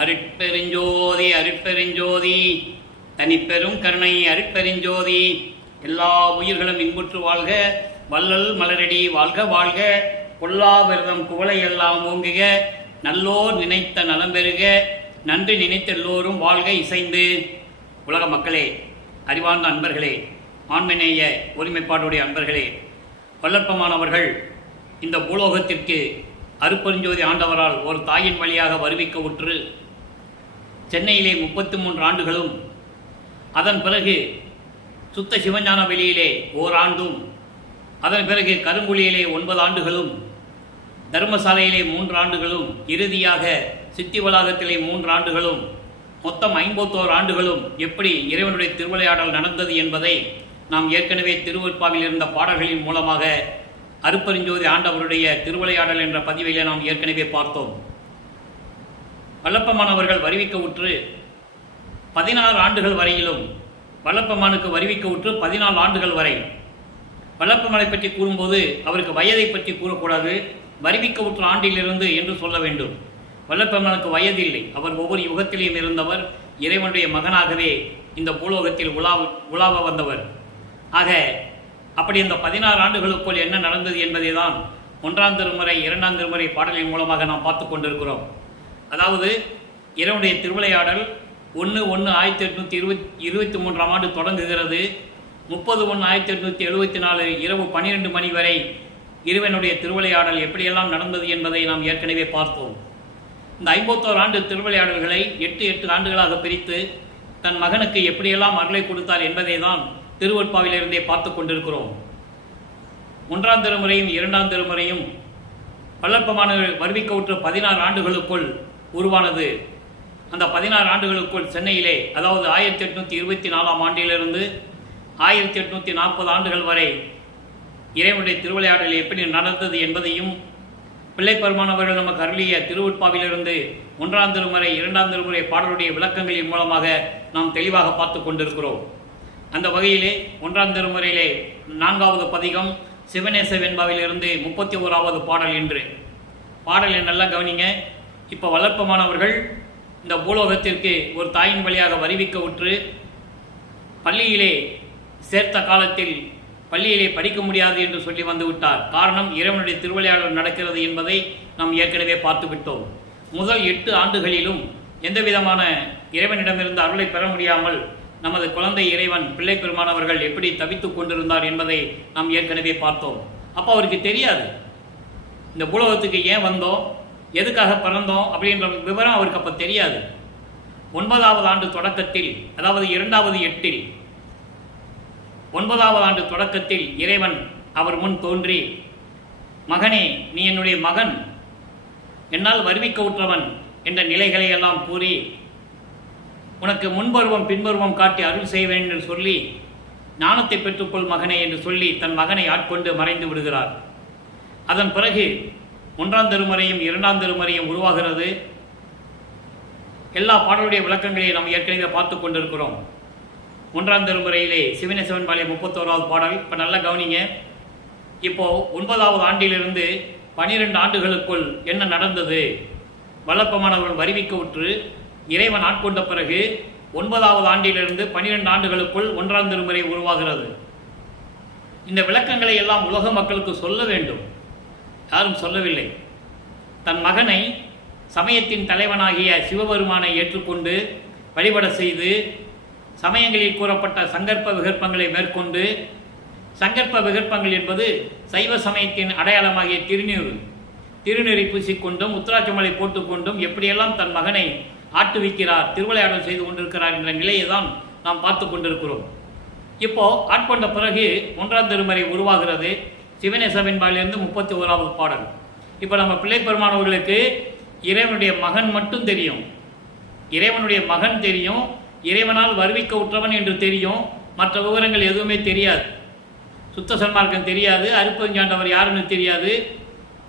அருட்பெருஞ்சோதி அருட்பெருஞ்சோதி தனிப்பெரும் கருணை அருட்பெருஞ்சோதி. எல்லா உயிர்களும் இன்புற்று வாழ்க, வள்ளல் மலரடி வாழ்க வாழ்க. கொல்லா விரதம் குவளை எல்லாம் ஓங்குக, நல்லோர் நினைத்த நலம் பெறுக. நன்றி நினைத்த எல்லோரும் வாழ்க இசைந்து. உலக மக்களே, அறிவார்ந்த அன்பர்களே, ஆண்மநேய ஒருமைப்பாடுடைய அன்பர்களே, வல்லற்பமானவர்கள் இந்த பூலோகத்திற்கு அருட்பெருஞ்சோதி ஆண்டவரால் ஒரு தாயின் வழியாக வருவிக்க உற்று சென்னையிலே 33 ஆண்டுகளும், அதன் பிறகு சுத்த சிவஞான வெளியிலே ஓராண்டும், அதன் பிறகு கருங்குழியிலே 9 ஆண்டுகளும், தர்மசாலையிலே 3 ஆண்டுகளும், இறுதியாக சித்தி வளாகத்திலே 3 ஆண்டுகளும், மொத்தம் 51 ஆண்டுகளும் எப்படி இறைவனுடைய திருவிளையாடல் நடந்தது என்பதை நாம் ஏற்கனவே திருவருட்பாவில் இருந்த பாடல்களின் மூலமாக அருட்பெருஞ்சோதி ஆண்டவருடைய திருவிளையாடல் என்ற பதிவிலே நாம் ஏற்கனவே பார்த்தோம். வல்லப்பமானவர்கள் வருவிக்க உற்று 16 ஆண்டுகள் வரையிலும், வல்லப்பமானுக்கு வருவிக்க உற்று 14 ஆண்டுகள் வரை. வல்லப்பமானை பற்றி கூறும்போது அவருக்கு வயதை பற்றி கூறக்கூடாது, வருவிக்க உற்ற ஆண்டிலிருந்து என்று சொல்ல வேண்டும். வல்லப்பமானுக்கு வயதில்லை, அவர் ஒவ்வொரு யுகத்திலையும் இருந்தவர், இறைவனுடைய மகனாகவே இந்த பூலோகத்தில் உலாவ வந்தவர். ஆக அப்படி இந்த 16 ஆண்டுகளுக்குள் என்ன நடந்தது என்பதை தான் 1ஆம் திருமுறை 2ஆம் திருமுறை பாடலின் மூலமாக நாம் பார்த்து கொண்டிருக்கிறோம். அதாவது இறைவனுடைய திருவிளையாடல் 1/1/1823 ஆண்டு தொடங்குகிறது. 30/1/1874 இரவு 12 மணி வரை இறைவனுடைய திருவிளையாடல் எப்படியெல்லாம் நடந்தது என்பதை நாம் ஏற்கனவே பார்த்தோம். இந்த 51 ஆண்டு திருவிளையாடல்களை 8 ஆண்டுகளாக பிரித்து தன் மகனுக்கு எப்படியெல்லாம் அருளை கொடுத்தார் என்பதை தான் திருவருட்பாவிலிருந்தே பார்த்து கொண்டிருக்கிறோம். 1ஆம் திருமுறையும் 2ஆம் திருமுறையும் வல்லப்பமானவர்கள் வருவிக்க உற்ற 16 ஆண்டுகளுக்குள் உருவானது. அந்த 16 ஆண்டுகளுக்குள் சென்னையிலே, அதாவது 1824ஆம் ஆண்டிலிருந்து 1840 ஆண்டுகள் வரை இறைவனுடைய திருவிளையாடல் எப்படி நடந்தது என்பதையும் பிள்ளைப்பெருமானவர்கள் நமக்கு அருளிய திருவருட்பாவிலிருந்து 1ஆம் திருமுறை 2ஆம் திருமுறை பாடலுடைய விளக்கங்களின் மூலமாக நாம் தெளிவாக பார்த்து கொண்டிருக்கிறோம். அந்த வகையிலே 1ஆம் திருமுறையிலே 4வது பதிகம் சிவநேச வெண்பாவிலிருந்து 31வது பாடல் என்று பாடல் நல்லா கவனிங்க. இப்போ வல்லப்பமானவர்கள் இந்த பூலோகத்திற்கு ஒரு தாயின் வழியாக வருவிக்க உற்று பள்ளியிலே சேர்த்த காலத்தில் பள்ளியிலே படிக்க முடியாது என்று சொல்லி வந்து விட்டார். காரணம், இறைவனுடைய திருவிளையாடல் நடக்கிறது என்பதை நாம் ஏற்கனவே பார்த்து விட்டோம். முதல் 8 ஆண்டுகளிலும் எந்த விதமான இறைவனிடமிருந்து அருளை பெற முடியாமல் நமது குழந்தை இறைவன் பிள்ளை பெருமானவர்கள் எப்படி தவித்துக் கொண்டிருந்தார் என்பதை நாம் ஏற்கனவே பார்த்தோம். அப்போ அவருக்கு தெரியாது இந்த பூலோகத்துக்கு ஏன் வந்தோம், எதுக்காக பிறந்தோம் அப்படின்ற விவரம் அவருக்கு அப்போ தெரியாது. 9வது ஆண்டு தொடக்கத்தில், அதாவது 2வது 8இல் 9வது ஆண்டு தொடக்கத்தில் இறைவன் அவர் முன் தோன்றி, மகனே, நீ என்னுடைய மகன், என்னால் வருவிக்க உற்றவன் என்ற நிலைகளை எல்லாம் கூறி, உனக்கு முன்பருவம் பின்பருவம் காட்டி அருள் செய்வேன் என்று சொல்லி, ஞானத்தை பெற்றுக்கொள் மகனே என்று சொல்லி தன் மகனை ஆட்கொண்டு மறைந்து விடுகிறார். அதன் பிறகு 1ஆம் திருமுறையும் 2ஆம் திருமுறையும் உருவாகிறது. எல்லா பாடலுடைய விளக்கங்களையும் நாம் ஏற்கனவே பார்த்து கொண்டிருக்கிறோம். 1ஆம் திருமுறையிலே சிவநேசவன் பாளைய 31வது பாடல். இப்போ நல்லா கவனிங்க. இப்போ 9வது ஆண்டிலிருந்து 12 ஆண்டுகளுக்குள் என்ன நடந்தது, வல்லப்பமானவர்கள் வருவிக்க உற்று இறைவன் ஆட்கொண்ட பிறகு 9வது ஆண்டிலிருந்து 12 ஆண்டுகளுக்குள் 1ஆம் திருமுறை உருவாகிறது. இந்த விளக்கங்களை எல்லாம் உலக மக்களுக்கு சொல்ல வேண்டும், யாரும் சொல்லவில்லை. தன் மகனை சமயத்தின் தலைவனாகிய சிவபெருமானை ஏற்றுக்கொண்டு வழிபட செய்து, சமயங்களில் கூறப்பட்ட சங்கற்ப விகற்பங்களை மேற்கொண்டு, சங்கற்ப விகற்பங்கள் என்பது சைவ சமயத்தின் அடையாளமாகிய திருநீரை பூசிக்கொண்டும் உத்திராட்சமலை போட்டுக்கொண்டும் எப்படியெல்லாம் தன் மகனை ஆட்டுவிக்கிறார், திருவிளையாடல் செய்து கொண்டிருக்கிறார் என்ற நிலையை தான் நாம் பார்த்து கொண்டிருக்கிறோம். இப்போ ஆட்கொண்ட பிறகு 1ஆம் திருமுறை உருவாகிறது. சிவநேச வெண்பாவிலிருந்து 31வது பாடல். இப்போ நம்ம பிள்ளை பெருமானவர்களுக்கு இறைவனுடைய மகன் மட்டும் தெரியும், இறைவனுடைய மகன் தெரியும், இறைவனால் வருவிக்க உற்றவன் என்று தெரியும். மற்ற விவரங்கள் எதுவுமே தெரியாது. சுத்த சன்மார்க்கம் தெரியாது, அருட்பெருஞ்சாண்டவர் யாருன்னு தெரியாது.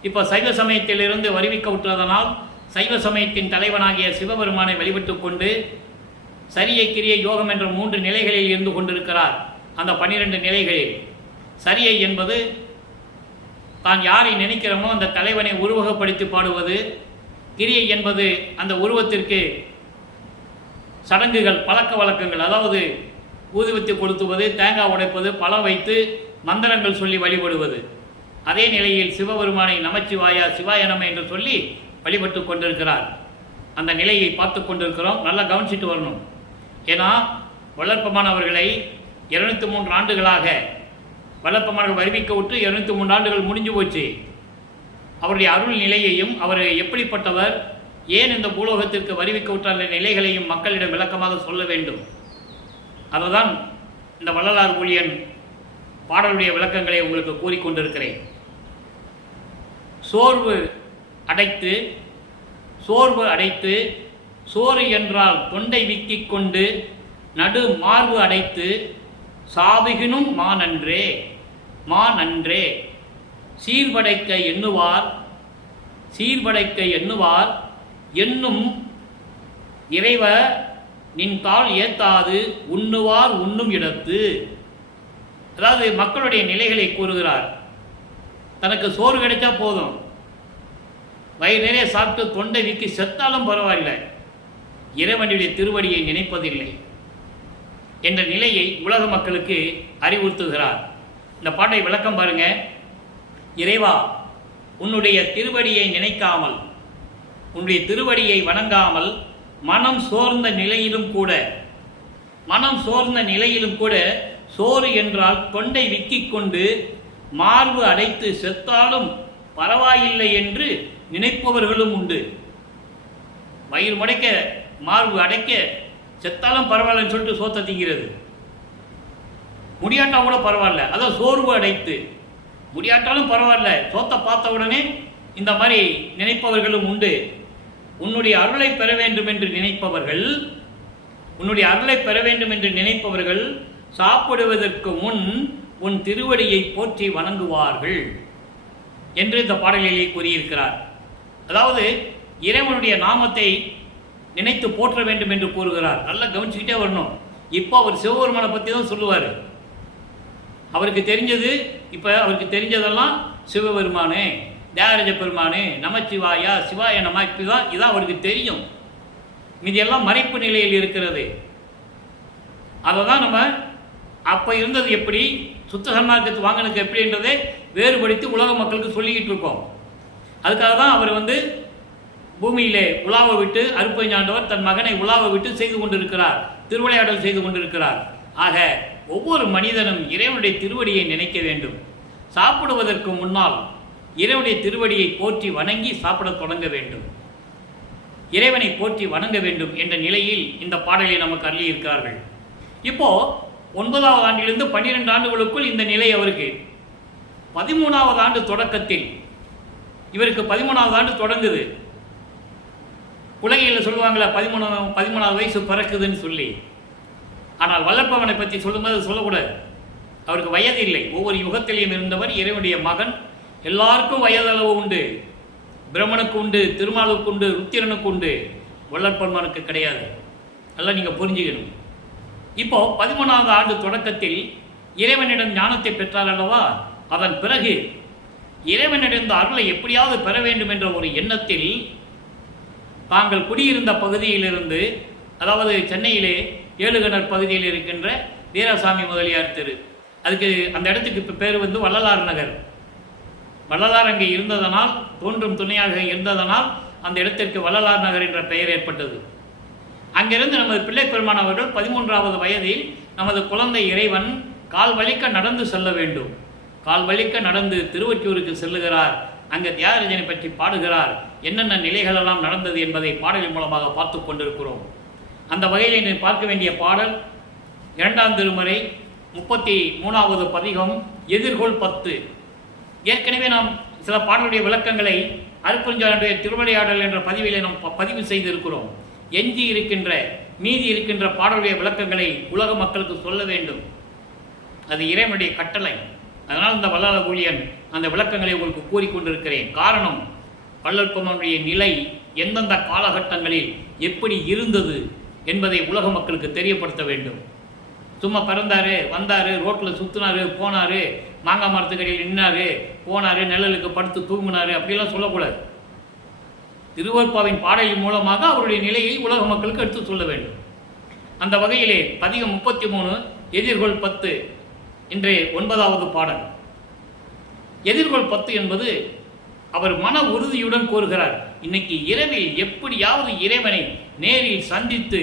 இப்போ சைவ சமயத்திலிருந்து வருவிக்க உற்றதனால் சைவ சமயத்தின் தலைவனாகிய சிவபெருமானை வழிபட்டு கொண்டு சரியை கிரியை யோகம் என்ற 3 நிலைகளில் இருந்து கொண்டிருக்கிறார். அந்த 12 நிலைகளில் சரியை என்பது தான் யாரை நினைக்கிறோமோ அந்த தலைவனை உருவகப்படுத்தி பாடுவது, கிரியை என்பது அந்த உருவத்திற்கு சடங்குகள், பழக்க வழக்கங்கள், அதாவது ஊதுவத்தி கொளுத்துவது, தேங்காய் உடைப்பது, பழம் வைத்து மந்திரங்கள் சொல்லி வழிபடுவது. அதே நிலையில் சிவபெருமானை நமச்சிவாயா சிவாய நம என்று சொல்லி வழிபட்டு கொண்டிருக்கிறார். அந்த நிலையை பார்த்து கொண்டிருக்கிறோம். நல்லா கவனிச்சிட்டு வரணும். ஏன்னா வளர்ப்பமான அவர்களை 203 ஆண்டுகளாக வளர்ப்பமானவர்கள் வருவிக்க விட்டு 203 ஆண்டுகள் முடிஞ்சு போச்சு. அவருடைய அருள் நிலையையும் அவர் எப்படிப்பட்டவர், ஏன் இந்த பூலோகத்திற்கு வருவிக்க விட்ட நிலைகளையும் மக்களிடம் விளக்கமாக சொல்ல வேண்டும். அதுதான் இந்த வள்ளலார் ஊழியன் பாடலுடைய விளக்கங்களை உங்களுக்கு கூறிக்கொண்டிருக்கிறேன். சோர்வு அடைத்து சோறு என்றால் தொண்டை விக்கிக் கொண்டு நடு மார்பு அடைத்து சாவுகினும் மானன்றே சீர்படைக்க எண்ணுவார் என்னும் இறைவ நின் தாள் ஏத்தாது உண்ணுவார் உண்ணும் இடத்து. அதாவது மக்களுடைய நிலைகளை கூறுகிறார். தனக்கு சோறு கிடைச்சா போதும், வயிறு நிறைய சாப்பிட்டு தொண்டை விக்கி செத்தாலும் பரவாயில்லை, இறைவனுடைய திருவடியை நினைப்பதில்லை என்ற நிலையை உலக மக்களுக்கு அறிவுறுத்துகிறார். இந்த பாட்டை விளக்கம் பாருங்க. இறைவா, உன்னுடைய திருவடியை நினைக்காமல், உன்னுடைய திருவடியை வணங்காமல் மனம் சோர்ந்த நிலையிலும் கூட சோறு என்றால் தொண்டை விக்கிக் கொண்டு மார்பு அடைத்து செத்தாலும் பரவாயில்லை என்று நினைப்பவர்களும் உண்டு. வயிறு முடைக்க, மார்பு அடைக்க, செத்தாலும் பரவாயில்லன்னு சொல்லிட்டு சோத்த திங்கிறது. முடியாட்டா கூட பரவாயில்ல, அதான் சோர்வு அடைத்து, முடியாட்டாலும் பரவாயில்ல, சோத்த பார்த்த உடனே இந்த மாதிரி நினைப்பவர்களும் உண்டு. உன்னுடைய அருளை பெற வேண்டும் என்று நினைப்பவர்கள் சாப்பிடுவதற்கு முன் உன் திருவடியை போற்றி வணங்குவார்கள் என்று இந்த பாடலிலே கூறியிருக்கிறார். அதாவது இறைவனுடைய நாமத்தை நினைத்து போற்ற வேண்டும் என்று கூறுகிறார். நல்லா கவனிச்சுக்கிட்டே வரணும். இப்போ அவர் சிவபெருமானை பற்றி தான் சொல்லுவார். அவருக்கு தெரிஞ்சதெல்லாம் சிவபெருமானே, தியாகராஜ பெருமானே, நமச்சிவாயா சிவாய நம, இதான் அவருக்கு தெரியும். மீதியெல்லாம் மறைப்பு நிலையில் இருக்கிறது. அதை தான் நம்ம அப்போ இருந்தது எப்படி, சுத்த சன்மார்க்கத்து வாங்கினது எப்படின்றதை வேறுபடுத்தி உலக மக்களுக்கு சொல்லிக்கிட்டு இருக்கோம். அதுக்காக தான் அவர் பூமியிலே உலாவ விட்டு அருப்பஞ்சாண்டவர் தன் மகனை உலாவ விட்டு செய்து கொண்டிருக்கிறார், திருவிளையாடல் செய்து கொண்டிருக்கிறார். ஆக ஒவ்வொரு மனிதனும் இறைவனுடைய திருவடியை நினைக்க வேண்டும். சாப்பிடுவதற்கு முன்னால் இறைவனுடைய திருவடியை போற்றி வணங்கி சாப்பிட தொடங்க வேண்டும். இறைவனை போற்றி வணங்க வேண்டும் என்ற நிலையில் இந்த பாடலை நமக்கு அள்ளியிருக்கிறார்கள். இப்போ 9வது ஆண்டிலிருந்து 12 ஆண்டுகளுக்குள் இந்த நிலை அவருக்கு. 13வது ஆண்டு தொடக்கத்தில் இவருக்கு 13வது ஆண்டு தொடங்குது. உலகையில் சொல்லுவாங்களே 13வது வயசு பிறக்குதுன்னு சொல்லி. ஆனால் வல்லற்பவனை பற்றி சொல்லும்போது சொல்லக்கூடாது. அவருக்கு வயது இல்லை. ஒவ்வொரு யுகத்திலையும் இருந்தவர் இறைவனுடைய மகன். எல்லாருக்கும் வயதளவு உண்டு. பிரம்மனுக்கு உண்டு, திருமாலுக்கு உண்டு, ருத்திரனுக்கு உண்டு, வல்லற்பெருமானுக்கு கிடையாது. அதெல்லாம் நீங்கள் புரிஞ்சுக்கணும். இப்போ 13வது ஆண்டு தொடக்கத்தில் இறைவனிடம் ஞானத்தை பெற்றார் அல்லவா. அதன் பிறகு இறைவனிடம் அருளை எப்படியாவது பெற வேண்டும் என்ற ஒரு எண்ணத்தில் தாங்கள் குடியிருந்த பகுதியிலிருந்து, அதாவது சென்னையிலே ஏழுகிணர் பகுதியில் இருக்கின்ற வீராசாமி முதலியார் தெரு, அதுக்கு அந்த இடத்துக்கு இப்போ பேர் வள்ளலார் நகர். வள்ளலார் அங்கே இருந்ததனால், தோன்றும் துணையாக இருந்ததனால் அந்த இடத்திற்கு வள்ளலார் நகர் என்ற பெயர் ஏற்பட்டது. அங்கிருந்து நமது பிள்ளை பெருமான் அவர்கள் 13வது வயதில் நமது குழந்தை இறைவன் கால் வலிக்க நடந்து செல்ல வேண்டும். கால் வலிக்க நடந்து திருவொற்றியூருக்கு செல்லுகிறார். அங்கே தியாகராஜனை பற்றி பாடுகிறார். என்னென்ன நிலைகளெல்லாம் நடந்தது என்பதை பாடலின் மூலமாக பார்த்து கொண்டிருக்கிறோம். அந்த வகையில் பார்க்க வேண்டிய பாடல் 2ஆம் திருமுறை 33வது பதிகம் எதிர்கொள் 10. ஏற்கனவே நாம் சில பாடலுடைய விளக்கங்களை அருட்பெருஞ்சானுடைய திருவிளையாடல் என்ற பதிவிலே நாம் பதிவு செய்திருக்கிறோம். மீதி இருக்கின்ற பாடலுடைய விளக்கங்களை உலக மக்களுக்கு சொல்ல வேண்டும். அது இறைவனுடைய கட்டளை. அதனால் இந்த வள்ளலார் ஊழியன் அந்த விளக்கங்களை உங்களுக்கு கூறிக்கொண்டிருக்கிறேன். காரணம், வள்ளற்பெருமானுடைய நிலை எந்தெந்த காலகட்டங்களில் எப்படி இருந்தது என்பதை உலக மக்களுக்கு தெரியப்படுத்த வேண்டும். சும்மா பிறந்தாரு, வந்தார், ரோட்டில் சுற்றினார், போனார், மாங்காய் மரத்துக்கடியில் நின்னார், போனார், நிழலுக்கு படுத்து தூங்கினார், அப்படிலாம் சொல்லக்கூடாது. திருவருட்பாவின் பாடலின் மூலமாக அவருடைய நிலையை உலக மக்களுக்கு எடுத்து சொல்ல வேண்டும். அந்த வகையிலே பதிகம் 33 எதிர்கொள் 10 இன்றைய 9வது பாடல். எதிர்கொள் 10 என்பது அவர் மன உறுதியுடன் கூறுகிறார், இன்னைக்கு இரவில் எப்படியாவது இறைவனை நேரில் சந்தித்து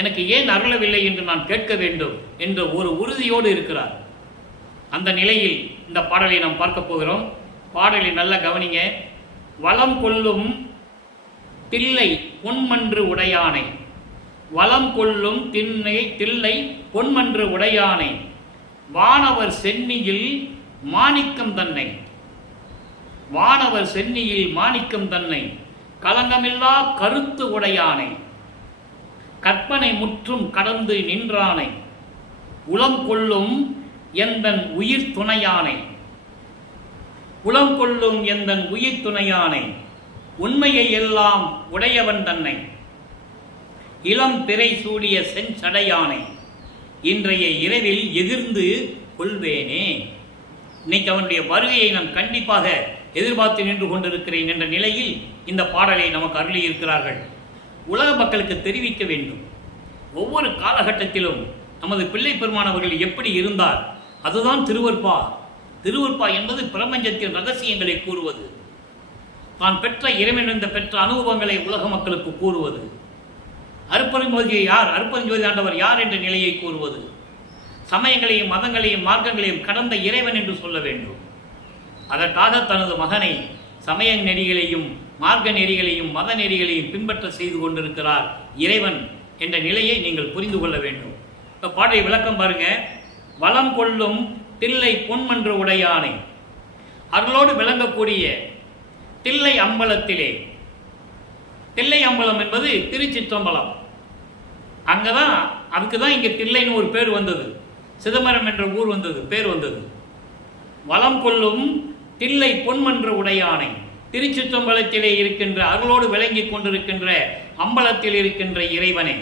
எனக்கு ஏன் அருளவில்லை என்று நான் கேட்க வேண்டும் என்ற ஒரு உறுதியோடு இருக்கிறார். அந்த நிலையில் இந்த பாடலை நாம் பார்க்க போகிறோம். பாடலை நல்லா கவனிங்க. வளம் கொள்ளும் தில்லை பொன்மன்று உடையானை, வளம் கொள்ளும் தில்லை பொன்மன்று உடையானை, வானவர் சென்னியில் மாணிக்கம் தன்னை, வானவர் சென்னியில் மாணிக்கம் தன்னை, கலங்கமில்லா கருத்து உடையானை, கற்பனை முற்றும் கடந்து நின்றானை, உளம் கொள்ளும் எந்தன் உயிர் துணையானை, உளம் கொள்ளும் எந்தன் உயிர் துணையானை, உண்மையை எல்லாம் உடையவன் தன்னை, இளம் பிறை சூடிய செஞ்சடையானை, இன்றைய இரவில் எதிர்ந்து கொள்வேனே. இன்னைக்கு அவனுடைய வருகையை நான் கண்டிப்பாக எதிர்பார்த்து நின்று கொண்டிருக்கிறேன் என்ற நிலையில் இந்த பாடலை நமக்கு அருளி இருக்கிறார்கள். உலக மக்களுக்கு தெரிவிக்க வேண்டும். ஒவ்வொரு காலகட்டத்திலும் நமது பிள்ளை பெருமானவர்கள் எப்படி இருந்தார், அதுதான் திருவருட்பா. திருவருட்பா என்பது பிரபஞ்சத்தின் ரகசியங்களை கூறுவது, தான் பெற்ற இறைவனிலிருந்து பெற்ற அனுபவங்களை உலக மக்களுக்கு கூறுவது, அருட்பெருஞ்சோதி யார், அருட்பெருஞ்சோதி ஆண்டவர் யார் என்ற நிலையை கூறுவது, சமயங்களையும் மதங்களையும் மார்க்கங்களையும் கடந்த இறைவன் என்று சொல்ல வேண்டும். அதற்காக தனது மகனை சமய நெறிகளையும் மார்க்க நெறிகளையும் மத நெறிகளையும் பின்பற்ற செய்து கொண்டிருக்கிறார் இறைவன் என்ற நிலையை நீங்கள் புரிந்து கொள்ள வேண்டும். இப்போ பாடலை விளக்கம் பாருங்க. வளம் கொள்ளும் தில்லை பொன்மன்று உடையானை, அருளோடு விளங்கக்கூடிய தில்லை அம்பலத்திலே, தில்லை அம்பலம் என்பது திருச்சிற்றம்பலம், அங்கதான் அதுக்கு தான் இங்கே தில்லைன்னு ஒரு பேர் வந்தது, சிதம்பரம் என்ற ஊர் வந்தது, பேர் வந்தது. வளம் கொள்ளும் தில்லை பொன்மன்று உடையானை, திருச்சிற்றம்பலத்திலே இருக்கின்ற அருளோடு விளங்கி கொண்டிருக்கின்ற அம்பலத்தில் இருக்கின்ற இறைவனை,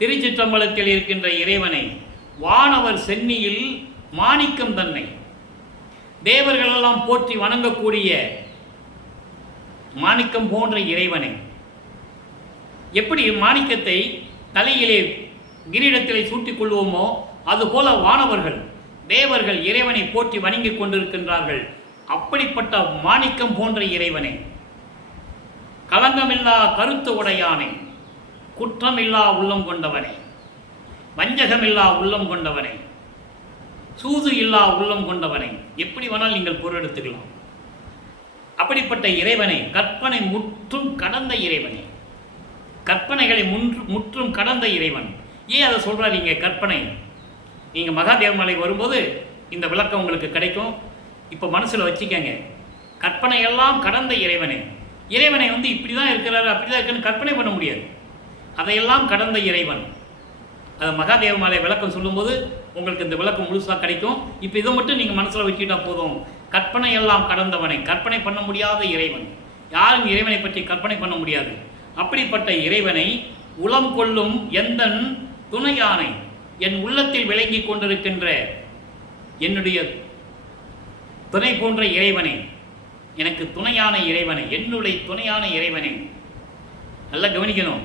திருச்சிற்றம்பலத்தில் இருக்கின்ற இறைவனை, வானவர் சென்னியில் மாணிக்கம் தன்னை, தேவர்களெல்லாம் போற்றி வணங்கக்கூடிய மாணிக்கம் போன்ற இறைவனை. எப்படி மாணிக்கத்தை தலையிலே கிரீடத்திலே சூட்டிக் கொள்வோமோ அதுபோல வானவர்கள் தேவர்கள் இறைவனை போற்றி வணங்கிக் கொண்டிருக்கின்றார்கள். அப்படிப்பட்ட மாணிக்கம் போன்ற இறைவனை, கலங்கமில்லா கருத்து உடையானை, குற்றமில்லா உள்ளம் கொண்டவனை, வஞ்சகமில்லா உள்ளம் கொண்டவனை, சூது இல்லா உள்ளம் கொண்டவனை, எப்படி வேணால் நீங்கள் பொருளெடுத்துக்கலாம். அப்படிப்பட்ட இறைவனை, கற்பனை முற்றும் கடந்த இறைவனை, கற்பனைகளை முற்றும் கடந்த இறைவன். ஏன் அதை சொல்றாரு கற்பனை? நீங்க மகாதேவமலை வரும்போது இந்த விளக்கம் உங்களுக்கு கிடைக்கும். இப்போ மனசுல வச்சுக்கங்க, கற்பனை எல்லாம் கடந்த இறைவனை. இறைவனை இப்படிதான் இருக்கிறாரு அப்படிதான் இருக்குன்னு கற்பனை பண்ண முடியாது. அதையெல்லாம் கடந்த இறைவன். அது மகாதேவமலை விளக்கம் சொல்லும்போது உங்களுக்கு இந்த விளக்கம் முழுசாக கிடைக்கும். இப்போ இதை மட்டும் நீங்கள் மனசில் வச்சுக்கிட்டா போதும். கற்பனை எல்லாம் கடந்தவனை, கற்பனை பண்ண முடியாத இறைவன். யாரும் இறைவனை பற்றி கற்பனை பண்ண முடியாது. அப்படிப்பட்ட இறைவனை, உளம் கொள்ளும் எந்தன் துணையானை, என் உள்ளத்தில் விளங்கி கொண்டிருக்கின்ற என்னுடைய துணை போன்ற இறைவனை, எனக்கு துணையான இறைவனை, என்னுடைய துணையான இறைவனை. நல்லா கவனிக்கணும்.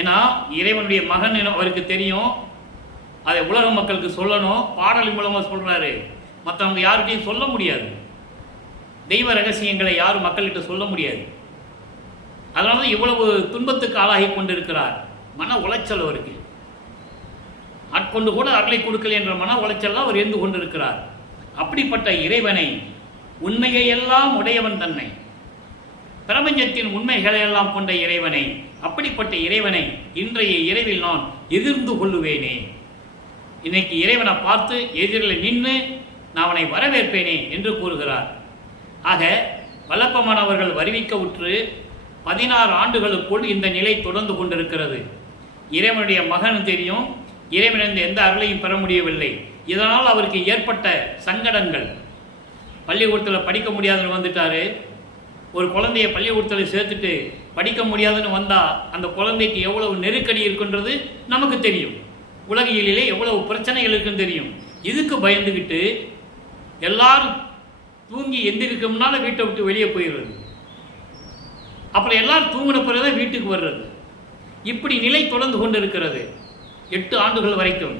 ஏன்னா இறைவனுடைய மகன் அவருக்கு தெரியும், அதை உலக மக்களுக்கு சொல்லணும். பாடலின் மூலமாக சொல்றாரு. மற்றவங்க யாருக்கையும் சொல்ல முடியாது. தெய்வ ரகசியங்களை யாரும் மக்கள்கிட்ட சொல்ல முடியாது. அதனால இவ்வளவு துன்பத்துக்கு ஆளாகி கொண்டிருக்கிறார். மன உளைச்சல் அவருக்கு. ஆட்கொண்டு கூட அருளை கொடுக்கல என்ற மன உளைச்சல் அவர் இருந்து கொண்டிருக்கிறார். அப்படிப்பட்ட இறைவனை, உண்மையை எல்லாம் உடையவன் தன்னை, பிரபஞ்சத்தின் உண்மைகளை எல்லாம் கொண்ட இறைவனை, அப்படிப்பட்ட இறைவனை இன்றைய இரவில் நான் எதிர்ந்து கொள்ளுவேனே. இன்னைக்கு இறைவனை பார்த்து எதிரில் நின்று நான் அவனை வரவேற்பேனே என்று கூறுகிறார். ஆக வல்லப்பமானவர்கள் வருவிக்க உற்று 16 ஆண்டுகளுக்குள் இந்த நிலை தொடர்ந்து கொண்டிருக்கிறது. இறைவனுடைய மகன் தெரியும், இறைவனிருந்து எந்த அருளையும் பெற முடியவில்லை. இதனால் அவருக்கு ஏற்பட்ட சங்கடங்கள். பள்ளிக்கூடத்தில் படிக்க முடியாதுன்னு வந்துட்டாரு. ஒரு குழந்தைய பள்ளிக்கூடத்தில் சேர்த்துட்டு படிக்க முடியாதுன்னு வந்தால் அந்த குழந்தைக்கு எவ்வளவு நெருக்கடி இருக்குன்றது நமக்கு தெரியும். உலகியலிலே எவ்வளவு பிரச்சனைகள் இருக்குன்னு தெரியும். இதுக்கு பயந்துக்கிட்டு எல்லாரும் தூங்கி எந்திரிக்கும்னால வீட்டை விட்டு வெளியே போயிடுறது, அப்புறம் எல்லாரும் தூங்கின பிறகுதான் வீட்டுக்கு வர்றது. இப்படி நிலை தொடர்ந்து கொண்டு இருக்கிறது 8 ஆண்டுகள் வரைக்கும்.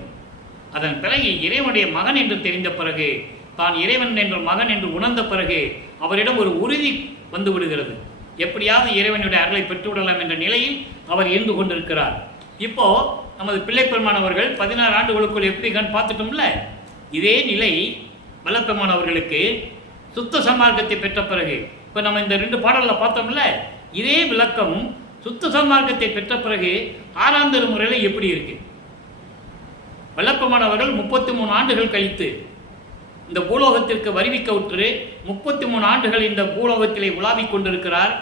அதன் பிறகு இறைவனுடைய மகன் என்று தெரிந்த பிறகு, தான் இறைவன் என்ற மகன் என்று உணர்ந்த பிறகு அவரிடம் ஒரு உறுதி வந்து விடுகிறது. எப்படியாவது இறைவனுடைய அருளை பெற்றுவிடலாம் என்ற நிலையில் அவர் இருந்து கொண்டிருக்கிறார். இப்போ நமது பிள்ளைப்பெருமான் அவர்கள் 16 ஆண்டுகளுக்குள் எப்படி பார்த்துட்டோம்ல, இதே நிலை வல்லப்பெருமான் அவர்களுக்கு சுத்த சன்மார்க்கத்தை பெற்ற பிறகு, இப்போ நம்ம இந்த 2 பாடலில் பார்த்தோம்ல, இதே விளக்கம் சுத்த சன்மார்க்கத்தை பெற்ற பிறகு 6ஆம் திருமுறையில் எப்படி இருக்கு. வல்லப்பெருமான் அவர்கள் 33 ஆண்டுகள் கழித்து இந்த பூலோகத்திற்கு வருவிக்க உற்று 33 ஆண்டுகள் இந்த பூலோகத்திலே உலாவிக் கொண்டிருக்கிறார்.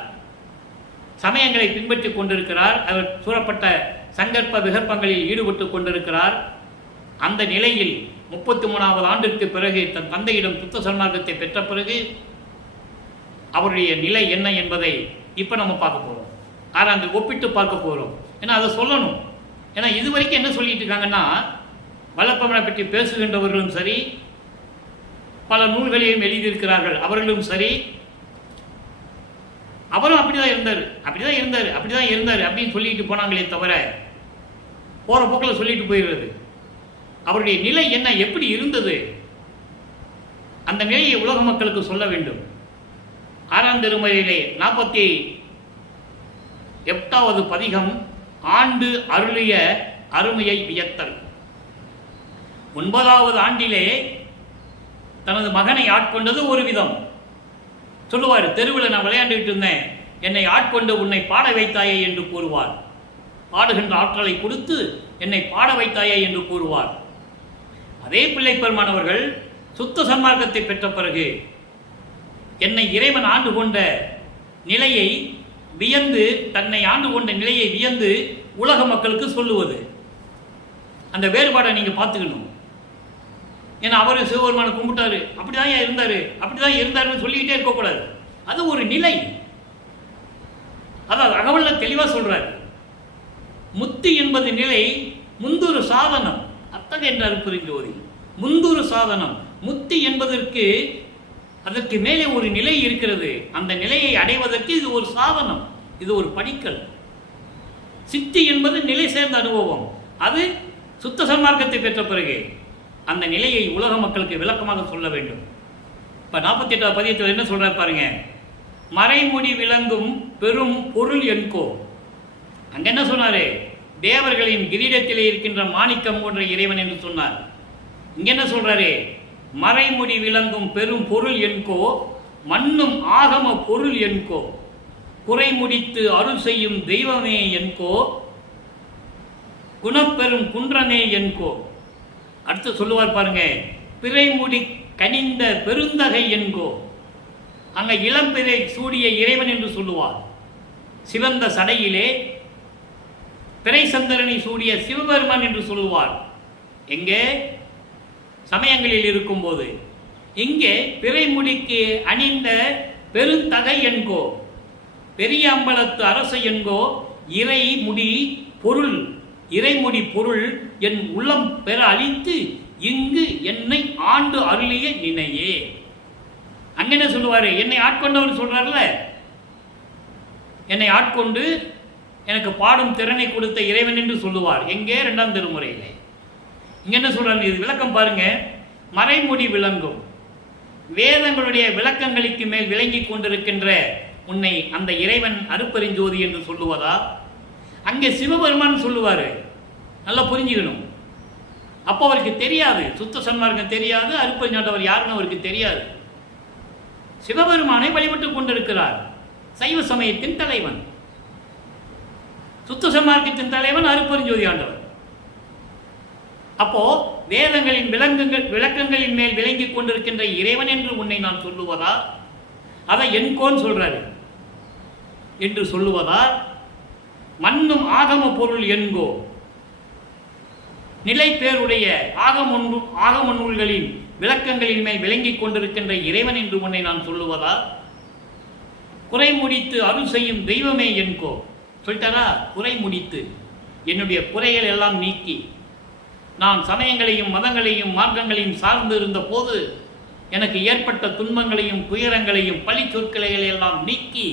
சமயங்களை பின்பற்றி கொண்டிருக்கிறார். அவர் சூறப்பட்ட சங்கற்ப விகற்பங்களில் ஈடுபட்டு கொண்டிருக்கிறார். அந்த நிலையில் 33வது ஆண்டிற்கு பிறகு தன் தந்தையிடம் சுத்த சன்மார்க்கத்தை பெற்ற பிறகு அவருடைய நிலை என்ன என்பதை இப்போ நம்ம பார்க்க போகிறோம். ஆறாந்து ஒப்பிட்டு பார்க்க போகிறோம். ஏன்னா அதை சொல்லணும். ஏன்னா இதுவரைக்கும் என்ன சொல்லிட்டு இருக்காங்கன்னா, வல்லப்பெருமானை பற்றி பேசுகின்றவர்களும் சரி, பல நூல்களையும் எழுதியிருக்கிறார்கள் அவர்களும் சரி, அவரும் அப்படிதான் இருந்தார் அப்படிதான் இருந்தார் அப்படிதான் இருந்தார் அப்படின்னு சொல்லிட்டு போனாங்களே தவிர, போற போக்கில் சொல்லிட்டு போயிடுறது. அவருடைய நிலை என்ன, எப்படி இருந்தது, அந்த நிலையை உலக மக்களுக்கு சொல்ல வேண்டும். 6ஆம் திருமுறையிலே 48வது பதிகம் ஆண்டு அருளிய அருமையை வியத்தல். 9வது ஆண்டிலே தனது மகனை ஆட்கொண்டது ஒரு விதம். சொல்லுவார், தெருவில் நான் விளையாண்டுகிட்டு இருந்தேன், என்னை ஆட்கொண்டு உன்னை பாட வைத்தாயே என்று கூறுவார். பாடுகின்ற ஆற்றலை கொடுத்து என்னை பாட வைத்தாயே என்று கூறுவார். அதே பிள்ளைப்பெருமான் அவர்கள் சுத்த சன்மார்க்கத்தை பெற்ற பிறகு என்னை இறைவன் ஆண்டு கொண்ட நிலையை வியந்து, தன்னை ஆண்டு கொண்ட நிலையை வியந்து உலக மக்களுக்கு சொல்லுவது. அந்த வேறுபாடை நீங்க பார்த்துக்கணும். ஏன்னா அவர் சிவபெருமானை கும்பிட்டாரு, அப்படிதான் இருந்தாரு அப்படிதான் இருந்தாருன்னு சொல்லிக்கிட்டே இருக்கக்கூடாது. அது ஒரு நிலை. அதாவது அகவல்ல தெளிவாக சொல்றாரு, முத்தி என்பது நிலை முந்தொரு சாதனம். அத்தகைய என்றார் புரிஞ்சோதி, முந்தொரு சாதனம். முத்தி என்பதற்கு அதற்கு மேலே ஒரு நிலை இருக்கிறது. அந்த நிலையை அடைவதற்கு இது ஒரு சாதனம், இது ஒரு படிக்கல். சித்தி என்பது நிலை சேர்ந்த அனுபவம். அது சுத்த சன்மார்க்கத்தை பெற்ற பிறகு அந்த நிலையை உலக மக்களுக்கு விளக்கமாக சொல்ல வேண்டும். இப்போ 48வது பதியத்தில் என்ன சொல்றாரு பாருங்க, மறைமுடி விளங்கும் பெரும் பொருள் என்கோ. அங்க என்ன சொன்னாரு, தேவர்களின் கிரீடத்திலே இருக்கின்ற மாணிக்கம் போன்ற இறைவன் என்று சொன்னார். இங்க என்ன சொல்றாரு, மறைமுடி விளங்கும் பெரும் பொருள் என்கோ, மண்ணும் ஆகம பொருள் என்கோ, குறை முடித்து அருள் செய்யும் தெய்வமே என்கோ, குணப்பெரும் குன்றமே என்கோ. அடுத்து சொல்லுவார் பாருங்க, பிறைமுடி கனிந்த பெருந்தகை என்கோ. அங்க இளம்பிறை சூடிய இறைவன் என்று சொல்லுவார். சிவந்த சடையிலே பிறை சந்திரனை சூடிய சிவபெருமான் என்று சொல்லுவார். எங்கே சமயங்களில் இருக்கும்போது. இங்கே பிறைமுடிக்கு அணிந்த பெருந்தகை என்கோ, பெரிய அம்பலத்து அரசு என்கோ, இறைமுடி பொருள், இறைமுடி பொருள் என் உள்ளம் பெற அளித்து இங்கு என்னை ஆண்டு அருளிய நினையே. அங்க என்ன சொல்லுவாரு, என்னை ஆட்கொண்டவர் சொல்றாருல, என்னை ஆட்கொண்டு எனக்கு பாடும் திறனை கொடுத்த இறைவன் என்று சொல்லுவார். எங்கே 2ஆம் திருமுறையிலே. இங்க என்ன சொல்றாரு, இது விளக்கம் பாருங்க. மறைமுடி விளங்கும், வேதங்களுடைய விளக்கங்களுக்கு மேல் விளங்கி கொண்டிருக்கின்ற உன்னை அந்த இறைவன் அருப்பெருஞ்சோதி என்று சொல்லுவதா? அங்கே சிவபெருமான் சொல்லுவாரு. நல்லா புரிஞ்சுக்கணும். அப்போ அவருக்கு தெரியாது, சுத்த சன்மார்க்கம் தெரியாது, அருப்பெருஞ்சாண்டவர் யாருன்னு அவருக்கு தெரியாது. சிவபெருமானை வழிபட்டு கொண்டிருக்கிறார். சைவ சமயத்தின் தலைவன், சுத்த சன்மார்க்கத்தின் தலைவன் அருப்பெருஞ்சோதி ஆண்டவர். அப்போ வேதங்களின் விளக்கங்களின் மேல் விளங்கி கொண்டிருக்கின்ற இறைவன் என்று உன்னை நான் சொல்லுவதா? அதை என்கோன்னு சொல்றாரு என்று சொல்லுவதா? மண்ணும் ஆகம பொருள் என்கோ, நிலை பேருடைய ஆகம நூல்களின் விளக்கங்களின் மேல் விளங்கி கொண்டிருக்கின்ற இறைவன் என்று உன்னை நான் சொல்லுவதா? குறை முடித்து அருள் செய்யும் தெய்வமே என்கோ. சொல்லிட்டாரா? குறை முடித்து, என்னுடைய குறைகள் எல்லாம் நீக்கி, நான் சமயங்களையும் மதங்களையும் மார்க்கங்களையும் சார்ந்து இருந்த போது எனக்கு ஏற்பட்ட துன்பங்களையும் துயரங்களையும் பழி சொற்களை எல்லாம் நீக்கி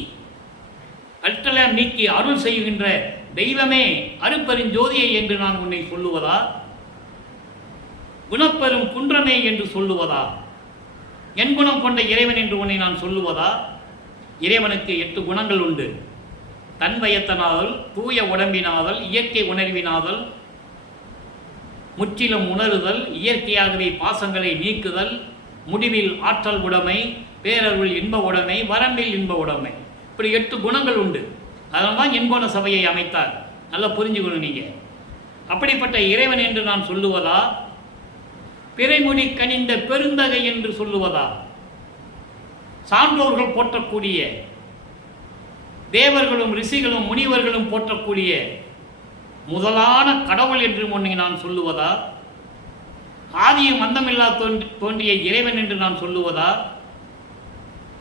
கட்டளம் நீக்கி அருள் செய்கின்ற தெய்வமே அருட்பெருஞ்சோதியை என்று நான் உன்னை சொல்லுவதா? குணப்பெரும் குன்றமே என்று சொல்லுவதா? என் குணம் கொண்ட இறைவன் என்று உன்னை நான் சொல்லுவதா? இறைவனுக்கு 8 குணங்கள் உண்டு. தன்வயத்தனாதல், தூய உடம்பினாதல், இயற்கை உணர்வினாதல், முற்றிலும் உணருதல், இயற்கையாகவே பாசங்களை நீக்குதல், முடிவில் ஆற்றல் உடைமை, பேரருள் இன்ப உடைமை, வரம்பில் இன்ப உடைமை. இப்படி 8 குணங்கள் உண்டு. அதனால தான் எண்குண சபையை அமைத்தார். நல்லா புரிஞ்சுக்கணும் நீங்க. அப்படிப்பட்ட இறைவன் என்று நான் சொல்லுவதா? பிறைமுடி கனிந்த பெருந்தகை என்று சொல்லுவதா? சான்றோர்கள் போற்றக்கூடிய, தேவர்களும் ரிஷிகளும் முனிவர்களும் போற்றக்கூடிய முதலான கடவுள் என்று ஒன்றை நான் சொல்லுவதா? ஆதியும் அந்தமில்லா தோன்றிய இறைவன் என்று நான் சொல்லுவதா?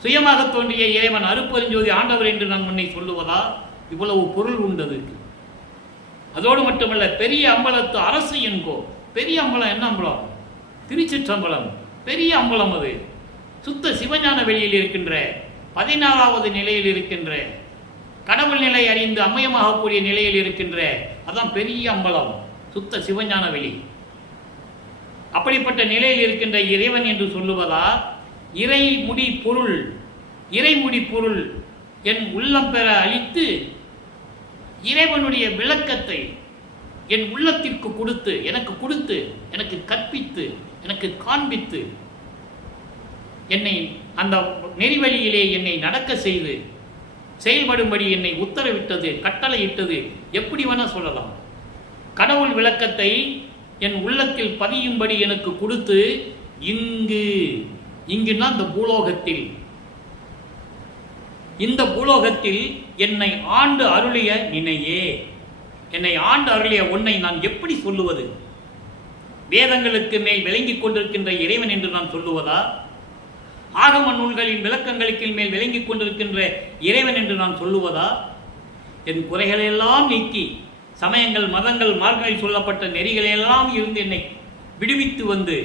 சுயமாக தோன்றிய இறைவன் அருட்பெருஞ்சோதி ஆண்டவர் என்று நான் உன்னை சொல்லுவதா? இவ்வளவு பொருள் உண்டது. அதோடு மட்டுமல்ல, பெரிய அம்பலத்து அரசு என்கோ. பெரிய அம்பலம் என்ன அம்பலம்? திருச்சிற்றம்பலம். பெரிய அம்பலம் அது. சுத்த சிவஞான வெளியில் இருக்கின்ற 14வது நிலையில் இருக்கின்ற, கடவுள் நிலை அறிந்து அம்மயமாகக்கூடிய நிலையில் இருக்கின்ற, அதான் பெரிய அம்பலம், சுத்த சிவஞான வெளி. அப்படிப்பட்ட நிலையில் இருக்கின்ற இறைவன் என்று சொல்லுவதா? இறைமுடி பொருள், இறைமுடி பொருள் என் உள்ளம் பெற அளித்து இறைவனுடைய விளக்கத்தை என் உள்ளத்திற்கு கொடுத்து, எனக்கு கற்பித்து, எனக்கு காண்பித்து, என்னை அந்த நெறிவழியிலே என்னை நடக்க செய்து செயல்படும்படி என்னை உத்தரவிட்டது, கட்டளையிட்டது. எப்படி வேணா சொல்லலாம். கடவுள் விளக்கத்தை என் உள்ளத்தில் பதியும்படி எனக்கு கொடுத்து, இங்குன்னா இந்த பூலோகத்தில் என்னை ஆண்டு அருளிய நினையே, என்னை ஆண்டு அருளிய உன்னை நான் எப்படி சொல்லுவது? வேதங்களுக்கு மேல் விளங்கிக் கொண்டிருக்கின்ற இறைவன் என்று நான் சொல்லுவதா? ஆகம நூல்களின் விளக்கங்களுக்கு மேல் விளங்கிக் கொண்டிருக்கின்ற இறைவன் என்று நான் சொல்லுவதா? என் குறைகளெல்லாம் நீக்கி சமயங்கள், மதங்கள், மார்க்கங்களில் சொல்லப்பட்ட நெறிகளெல்லாம் இருந்து என்னை விடுவித்து வந்து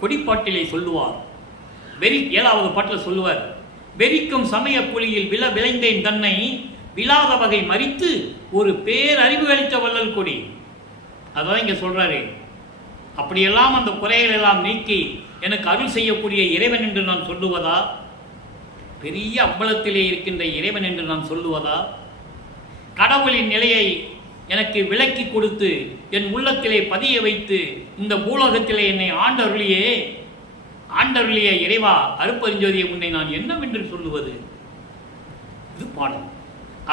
கொடிப்பாட்டிலே சொல்லுவார். 7வது பாட்டில் சொல்லுவார், வெறிக்கும் சமய புலியில் விளைந்தேன் தன்னை விழாத வகை மறித்து ஒரு பேரறிவு அளித்த வள்ளல் கொடி. அதான் இங்க சொல்றாரு. அப்படியெல்லாம் அந்த குறைகள் எல்லாம் நீக்கி எனக்கு அருள் செய்யக்கூடிய இறைவன் என்று நான் சொல்லுவதா? பெரிய அம்பலத்திலே இருக்கின்ற இறைவன் என்று நான் சொல்லுவதா? கடவுளின் நிலையை எனக்கு விளக்கி கொடுத்து என் உள்ளத்திலே பதிய வைத்து இந்த பூலோகத்திலே என்னை ஆண்டருளிய இறைவா அருட்பெருஞ்சோதியை உன்னை நான் என்னவென்று சொல்லுவது? இது பாடம்.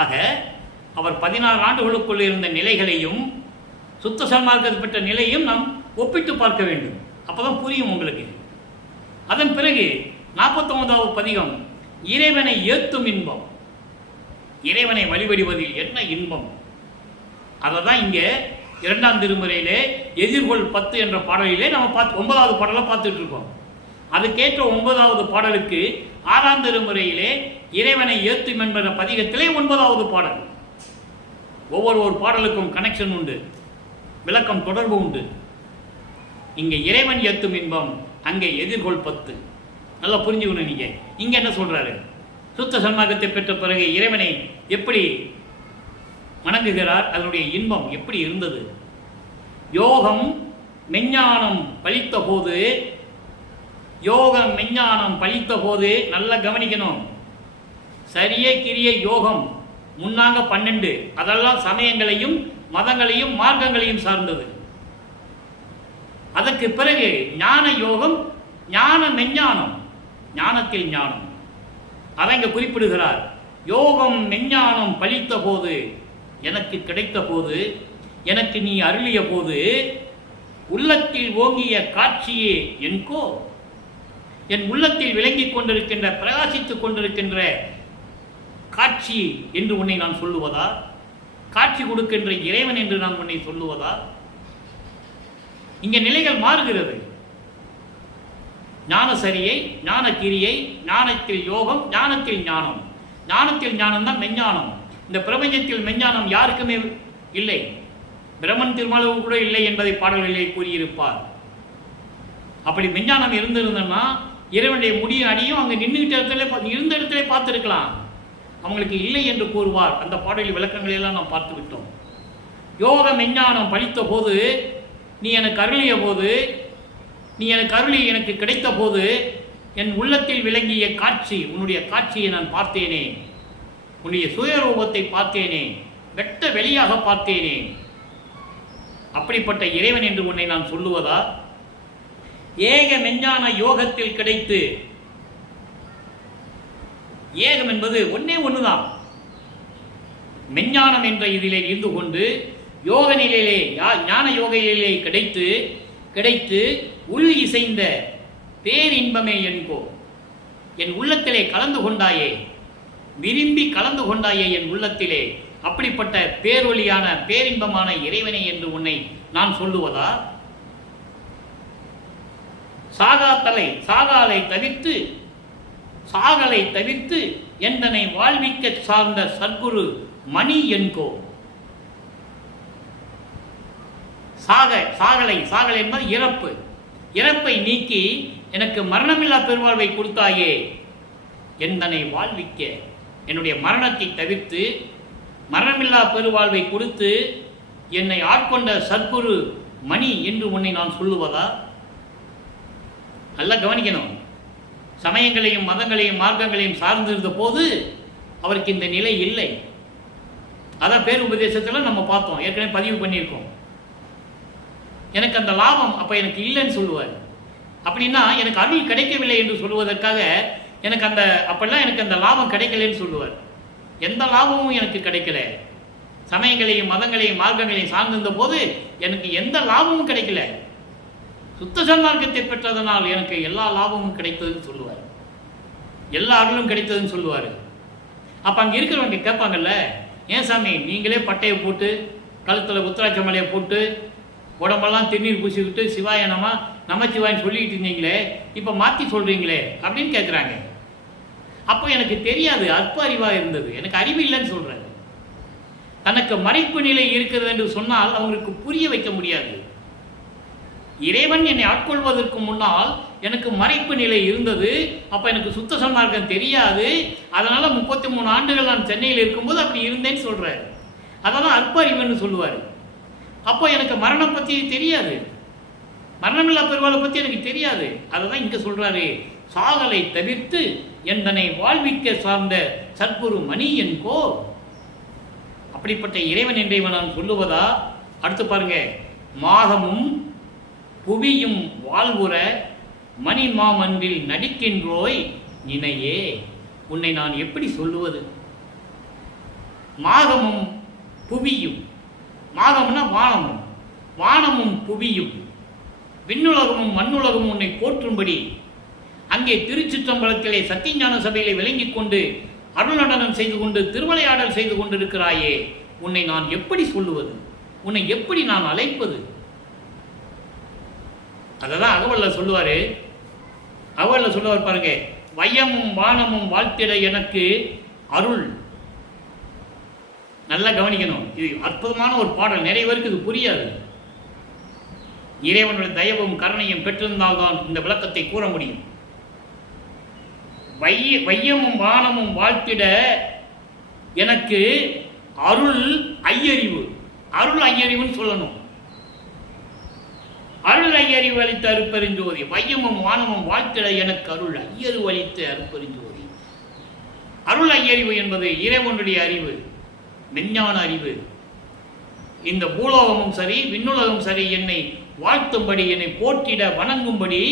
ஆக அவர் 16 ஆண்டுகளுக்குள் இருந்த நிலைகளையும் சுத்த சன்மார்க்கத்தை பெற்ற நிலையும் நாம் ஒப்பிட்டு பார்க்க வேண்டும். அப்போதான் புரியும் உங்களுக்கு. அதன் பிறகு 49வது பதிகம், இறைவனை ஏத்தும் இன்பம். இறைவனை வழிபடுவதில் என்ன இன்பம்? அதை தான் இங்கே 2ஆம் திருமுறையிலே எதிர்கொள் 10 என்ற பாடலிலே நம்ம 9வது பாடலை பார்த்துட்டு இருக்கோம். அதுக்கேற்ற 9வது பாடலுக்கு 6ஆம் திருமுறையிலே இறைவனை ஏத்தும் என்கிற பதிகத்திலே 9வது பாடல். ஒவ்வொரு பாடலுக்கும் கனெக்ஷன் உண்டு, விளக்கம் தொடர்பு உண்டு. இங்கே இறைவன் ஏத்தும் இன்பம், அங்கே எதிர்கொள் 10. நல்லா புரிஞ்சுக்கணும். நீங்க இங்க என்ன சொல்றாரு? சுத்த சன்மார்க்கத்தை பெற்ற பிறகு இறைவனை எப்படி வணங்குகிறார், அதனுடைய இன்பம் எப்படி இருந்தது? யோகம் மெஞ்ஞானம் பழித்த போது நல்லா கவனிக்கணும். சரியே கிரிய யோகம் முன்னாங்க 12, அதெல்லாம் சமயங்களையும் மதங்களையும் மார்க்கங்களையும் சார்ந்தது. அதற்கு பிறகு ஞான யோகம், ஞான மெஞ்ஞானம், ஞானத்தில் ஞானம். அதை இங்க குறிப்பிடுகிறார். யோகம் மெஞ்ஞானம் பழித்த போது, எனக்கு கிடைத்த போது, எனக்கு நீ அருளிய போது, உள்ளத்தில் ஓங்கிய காட்சியே என்கோ, என் உள்ளத்தில் விளங்கிக் கொண்டிருக்கின்ற, பிரகாசித்துக் கொண்டிருக்கின்ற காட்சி என்று உன்னை நான் சொல்லுவதா? காட்சி கொடுக்கின்ற இறைவன் என்று நான் உன்னை சொல்லுவதா? இங்கே நிலைகள் மாறுகிறது. ஞான சரியை, ஞான கிரியை, ஞானத்தில் யோகம், ஞானத்தில் ஞானம். ஞானத்தில் ஞானம் தான் மெஞ்ஞானம். இந்த பிரபஞ்சத்தில் மெஞ்ஞானம் யாருக்குமே இல்லை, பிரம்மன் திருமளவு கூட இல்லை என்பதை பாடல்களிலே கூறியிருப்பார். அப்படி மெஞ்ஞானம் இருந்திருந்தோம்னா இறைவனுடைய முடியும் அடியும் அங்கே நின்றுகிட்ட இடத்துல இருந்த இடத்துல பார்த்துருக்கலாம். அவங்களுக்கு இல்லை என்று கூறுவார். அந்த பாடலில் விளக்கங்களெல்லாம் நாம் பார்த்து விட்டோம். யோக மெஞ்ஞானம் பழித்த போது, நீ எனக்கு அருளிய போது, நீ எனக்கு அருளி எனக்கு கிடைத்த போது என் உள்ளத்தில் விளங்கிய காட்சி, உன்னுடைய காட்சியை நான் பார்த்தேனே, உன்னுடைய சுயரூபத்தை பார்த்தேனே, வெட்ட வெளியாக பார்த்தேனே. அப்படிப்பட்ட இறைவன் என்று உன்னை நான் சொல்லுவதா? ஏக மெஞ்ஞான யோகத்தில் கிடைத்து, ஏகம் என்பது ஒன்னே ஒன்றுதான். மெஞ்ஞானம் என்ற இதிலே இருந்து கொண்டு யோக நிலையிலே, ஞான யோக நிலையிலே கிடைத்து உள் இசைந்த பேரின்பமே என்கோ. என் உள்ளத்திலே கலந்து கொண்டாயே, விரும்பி கலந்து கொண்டாயே என் உள்ளத்திலே. அப்படிப்பட்ட பேரொளியான பேரின்பமான இறைவனை என்று உன்னை நான் சொல்லுவதா? சாகலை தவிர்த்து எந்தனை வாழ்விக்க சார்ந்த சர்க்குரு மணி என்கோ. சாகலை என்பது இறப்பு. இறப்பை நீக்கி எனக்கு மரணமில்லா பெருவாழ்வை கொடுத்தாயே, எந்தனை வாழ்விக்க, என்னுடைய மரணத்தை தவிர்த்து மரணமில்லா பெருவாழ்வை கொடுத்து என்னை ஆட்கொண்ட சர்க்குரு மணி என்று உன்னை நான் சொல்லுவதா? நல்லா கவனிக்கணும். சமயங்களையும் மதங்களையும் மார்க்கங்களையும் சார்ந்திருந்த போது அவருக்கு இந்த நிலை இல்லை. அதான் பேர் உபதேசத்தில் நம்ம பார்த்தோம், ஏற்கனவே பதிவு பண்ணியிருக்கோம். எனக்கு அந்த லாபம் அப்போ எனக்கு இல்லைன்னு சொல்லுவார். அப்படின்னா எனக்கு அருள் கிடைக்கவில்லை என்று சொல்லுவதற்காக அப்பெல்லாம் எனக்கு அந்த லாபம் கிடைக்கலன்னு சொல்லுவார். எந்த லாபமும் எனக்கு கிடைக்கல. சமயங்களையும் மதங்களையும் மார்க்கங்களையும் சார்ந்திருந்த போது எனக்கு எந்த லாபமும் கிடைக்கல. சுத்த சன்மார்க்கத்தை பெற்றதனால் எனக்கு எல்லா லாபமும் கிடைத்ததுன்னு சொல்லுவார், எல்லா அருளும் கிடைத்ததுன்னு சொல்லுவார். அப்போ அங்கே இருக்கிறவங்க கேட்பாங்கல்ல, ஏன் சாமி நீங்களே பட்டையை போட்டு கழுத்தில் உத்தராட்ச மலையை போட்டு உடம்பெல்லாம் திருநீர் பூசிக்கிட்டு சிவாயனமா நமச்சிவாயின்னு சொல்லிக்கிட்டு இருந்தீங்களே, இப்போ மாற்றி சொல்கிறீங்களே அப்படின்னு கேட்குறாங்க. அப்போ எனக்கு தெரியாது, அற்ப அறிவாக இருந்தது, எனக்கு அறிவு இல்லைன்னு சொல்கிறாரு. தனக்கு மறைப்பு நிலை இருக்கிறது என்று சொன்னால் அவங்களுக்கு புரிய வைக்க முடியாது. இறைவன் என்னை ஆட்கொள்வதற்கு முன்னால் எனக்கு மறைப்பு நிலை இருந்தது. அப்போ எனக்கு சுத்த சன்மார்க்கம் தெரியாது. அதனால் 33 ஆண்டுகள் நான் சென்னையில் இருக்கும்போது அப்படி இருந்தேன்னு சொல்கிறார். அதெல்லாம் அற்ப அறிவுன்னு சொல்லுவார். அப்போ எனக்கு மரணம் பற்றி தெரியாது, மரணமில்லா பெருவாளை பற்றி எனக்கு தெரியாது. அதை தான் இங்கே சொல்கிறாரு, சாகலை தவிர்த்து எந்தனை வாழ்விக்க சார்ந்த சத்குரு மணி என்கோ. அப்படிப்பட்ட இறைவன் என்றைவன் நான் சொல்லுவதா? அடுத்து பாருங்க, மாகமும் புவியும் வாழ்வுற மணி மாமன்றில் நடிக்கின்றோய் நினையே. உன்னை நான் எப்படி சொல்லுவது? மாகமும் புவியும், மாகம்னா வானமும், வானமும் புவியும், விண்ணுலகமும் மண்ணுலகமும் உன்னை போற்றும்படி அங்கே திருச்சிற்றம்பலத்திலே சத்தியஞான சபையிலே விளங்கிக் கொண்டு அருள் நடனம் செய்து கொண்டு திருவிளையாடல் செய்து கொண்டிருக்கிறாயே, உன்னை நான் எப்படி சொல்லுவது? உன்னை எப்படி நான் அழைப்பது? அததான் அகவல்ல சொல்லுவார் பாருங்க, வையமும் வானமும் வாழ்த்திட எனக்கு அருள். நல்லா கவனிக்கணும், இது அற்புதமான ஒரு பாடல். நிறைய பேருக்கு இது புரியாது. இறைவனுடைய தயவும் கருணையும் பெற்றிருந்தால்தான் இந்த விளக்கத்தை கூற முடியும். வையமும் வானமும் வாழ்த்திட எனக்கு அருள் ஐயறிவு. அருள் ஐயறிவுன்னு சொல்லணும். அருள் ஐயறிவு அளித்த அருப்பெருஞ்சோதி. வையமும் வானமும் வாழ்த்திட எனக்கு அருள் ஐயறிவு அளித்த அருப்பெருஞ்சோதி. அருள் ஐயறிவு என்பது இறைவனுடைய அறிவு, விஞ்ஞான அறிவு. இந்த பூலோகமும் சரி விண்ணுலகம் சரி என்னை வாழ்த்தும்படி, என்னை போற்றிட வணங்கும்படி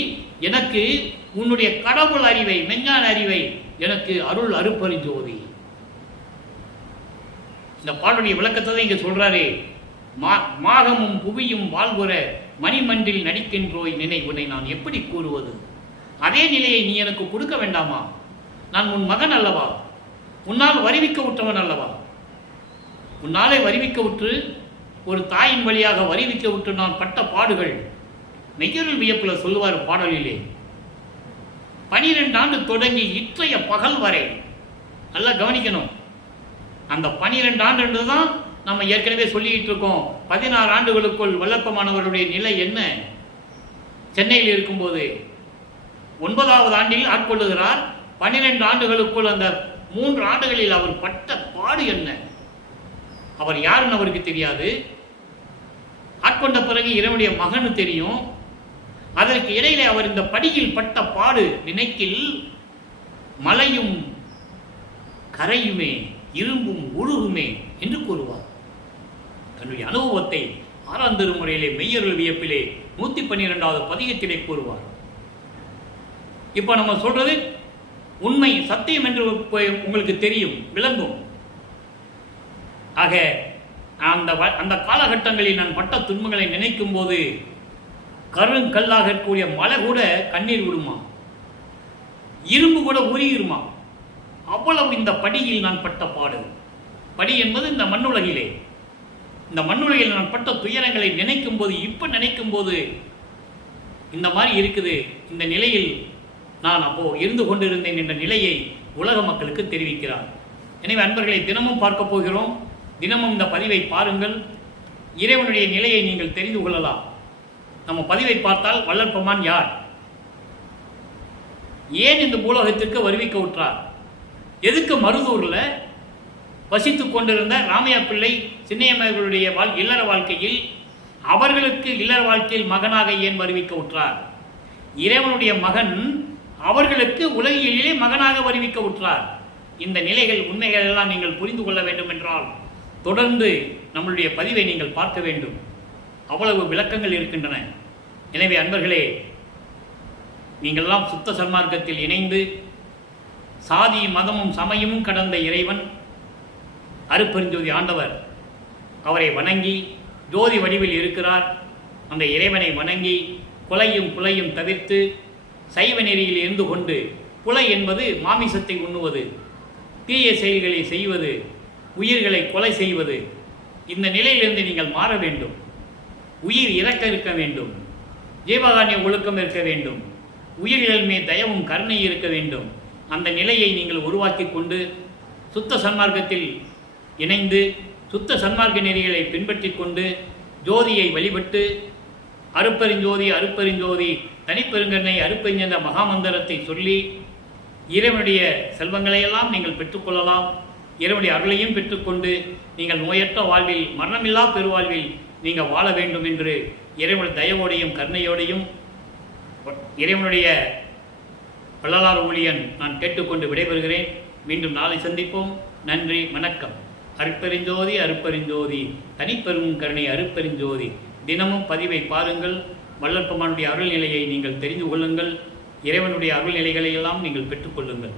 எனக்கு உன்னுடைய கடவுள் அறிவை, மெஞ்ஞான அறிவை எனக்கு அருள் அருப்பெருஞ்சோதி. இந்த பாடலுடைய விளக்கத்தை தான் இங்க சொல்றாரு. மாகமும் புவியும் வாழ்வுற மணிமன்றில் நடிக்கின்றோய் நினை, உன்னை நான் எப்படி கூறுவது? அதே நிலையை நீ எனக்கு கொடுக்க வேண்டாமா? நான் உன் மகன் அல்லவா? உன்னால் வருவிக்க விட்டவன் அல்லவா? உன்னாலே வருவிக்க விட்டு, ஒரு தாயின் வழியாக வருவிக்க விட்டு நான் பட்ட பாடுகள் மெய்யருள் வியப்பில் சொல்லுவார் பாடலிலே. 12 ஆண்டு தொடங்கி இற்றைய பகல் வரை. நல்லா கவனிக்கணும், அந்த 12 ஆண்டு தான் நம்ம ஏற்கனவே சொல்லிட்டு இருக்கோம். 16 ஆண்டுகளுக்குள் வல்லப்பமானவருடைய நிலை என்ன? சென்னையில் இருக்கும்போது 9வது ஆண்டில் ஆட்கொள்ளுகிறார். 12 ஆண்டுகளுக்குள் அந்த 3 ஆண்டுகளில் அவர் பட்ட பாடு என்ன? அவர் யாருன்னு அவருக்கு தெரியாது. ஆட்கொண்ட பிறகு இறைவனுடைய மகனு தெரியும். அதற்கு இடையிலே அவர் இந்த படியில் பட்ட பாடு நினைக்கில் மலையும் கரையுமே இரும்பும் உருகுமே என்று கூறுவார். தன்னுடைய அனுபவத்தை 6ஆம் திருமுறையிலே மெய்யருள் வியப்பிலே 112வது பதிகத்திலே கூறுவார். இப்போ நம்ம சொல்றது உண்மை சத்தியம் என்று உங்களுக்கு தெரியும், விளங்கும். ஆக அந்த காலகட்டங்களில் நான் பட்ட துன்பங்களை நினைக்கும் போது கருங்கல்லாக இருக்கக்கூடிய மலை கூட கண்ணீர் விடுமா, இரும்பு கூட உருகிருமா. அவ்வளவு இந்த படியில் நான் பட்ட பாடு. படி என்பது இந்த மண்ணுலகிலே. இந்த மண்ணுலகில் நான் பட்ட துயரங்களை நினைக்கும் போது, இப்ப நினைக்கும் போது இந்த மாதிரி இருக்குது. இந்த நிலையில் நான் அப்போ இருந்து கொண்டிருந்தேன் என்ற நிலையை உலக மக்களுக்கு தெரிவிக்கிறார். எனவே அன்பர்களை தினமும் பார்க்க போகிறோம். தினமும் இந்த பதிவை பாருங்கள். இறைவனுடைய நிலையை நீங்கள் தெரிந்து கொள்ளலாம். நம்ம பதிவை பார்த்தால் வள்ளற்பெருமான் யார், ஏன் இந்த பூலோகத்திற்கு வருவிக்க உற்றார், எதுக்கு மருதூர்ல வசித்துக் கொண்டிருந்த ராமையா பிள்ளை சின்னையம்மர்களுடைய இல்லற வாழ்க்கையில் அவர்களுக்கு இல்லற வாழ்க்கையில் மகனாக ஏன் வருவிக்க உற்றார், இறைவனுடைய மகன் அவர்களுக்கு உலகிலே மகனாக வருவிக்க உற்றார். இந்த நிலைகள் உண்மைகள் எல்லாம் நீங்கள் புரிந்து கொள்ள வேண்டும் என்றால் தொடர்ந்து நம்மளுடைய பதிவை நீங்கள் பார்க்க வேண்டும். அவ்வளவு விளக்கங்கள் இருக்கின்றன. எனவே அன்பர்களே, நீங்களெல்லாம் சுத்த சன்மார்க்கத்தில் இணைந்து சாதி மதமும் சமயமும் கடந்த இறைவன் அருட்பெருஞ்சோதி ஆண்டவர், அவரை வணங்கி ஜோதி வடிவில் இருக்கிறார். அந்த இறைவனை வணங்கி கொலையும் புலையும் தவிர்த்து சைவ நெறியில் இருந்து கொண்டு, புலை என்பது மாமிசத்தை உண்ணுவது, தீய செயல்களை செய்வது, உயிர்களை கொலை செய்வது. இந்த நிலையிலிருந்து நீங்கள் மாற வேண்டும். உயிர் இறக்க இருக்க வேண்டும், ஜீவகாருண்ய ஒழுக்கம் இருக்க வேண்டும், உயிர்கள் மேல் தயவும் கருணை இருக்க வேண்டும். அந்த நிலையை நீங்கள் உருவாக்கி கொண்டு சுத்த சன்மார்க்கத்தில் இணைந்து சுத்த சன்மார்க்க நெறிகளை பின்பற்றி கொண்டு ஜோதியை வழிபட்டு அருட்பெருஞ்சோதி அருட்பெருஞ்சோதி தனிப்பெருங்கருணை அருட்பெருஞ்சென்ற மகாமந்திரத்தை சொல்லி இறைவனுடைய செல்வங்களையெல்லாம் நீங்கள் பெற்றுக்கொள்ளலாம். இறைவனுடைய அருளையும் பெற்றுக்கொண்டு நீங்கள் நோயற்ற வாழ்வில், மரணமில்லா பெருவாழ்வில் நீங்கள் வாழ வேண்டும் என்று இறைவனுடைய தயவோடையும் கருணையோடையும் இறைவனுடைய வள்ளலார் ஊழியன் நான் கேட்டுக்கொண்டு விடைபெறுகிறேன். மீண்டும் நாளை சந்திப்போம். நன்றி, வணக்கம். அருட்பெருஞ்சோதி அருட்பெருஞ்சோதி தனிப்பெரும் கருணை அருட்பெருஞ்சோதி. தினமும் பதிவை பாருங்கள். வள்ளற்பெருமானுடைய அருள்நிலையை நீங்கள் தெரிந்து கொள்ளுங்கள். இறைவனுடைய அருள்நிலைகளை எல்லாம் நீங்கள் பெற்றுக்கொள்ளுங்கள்.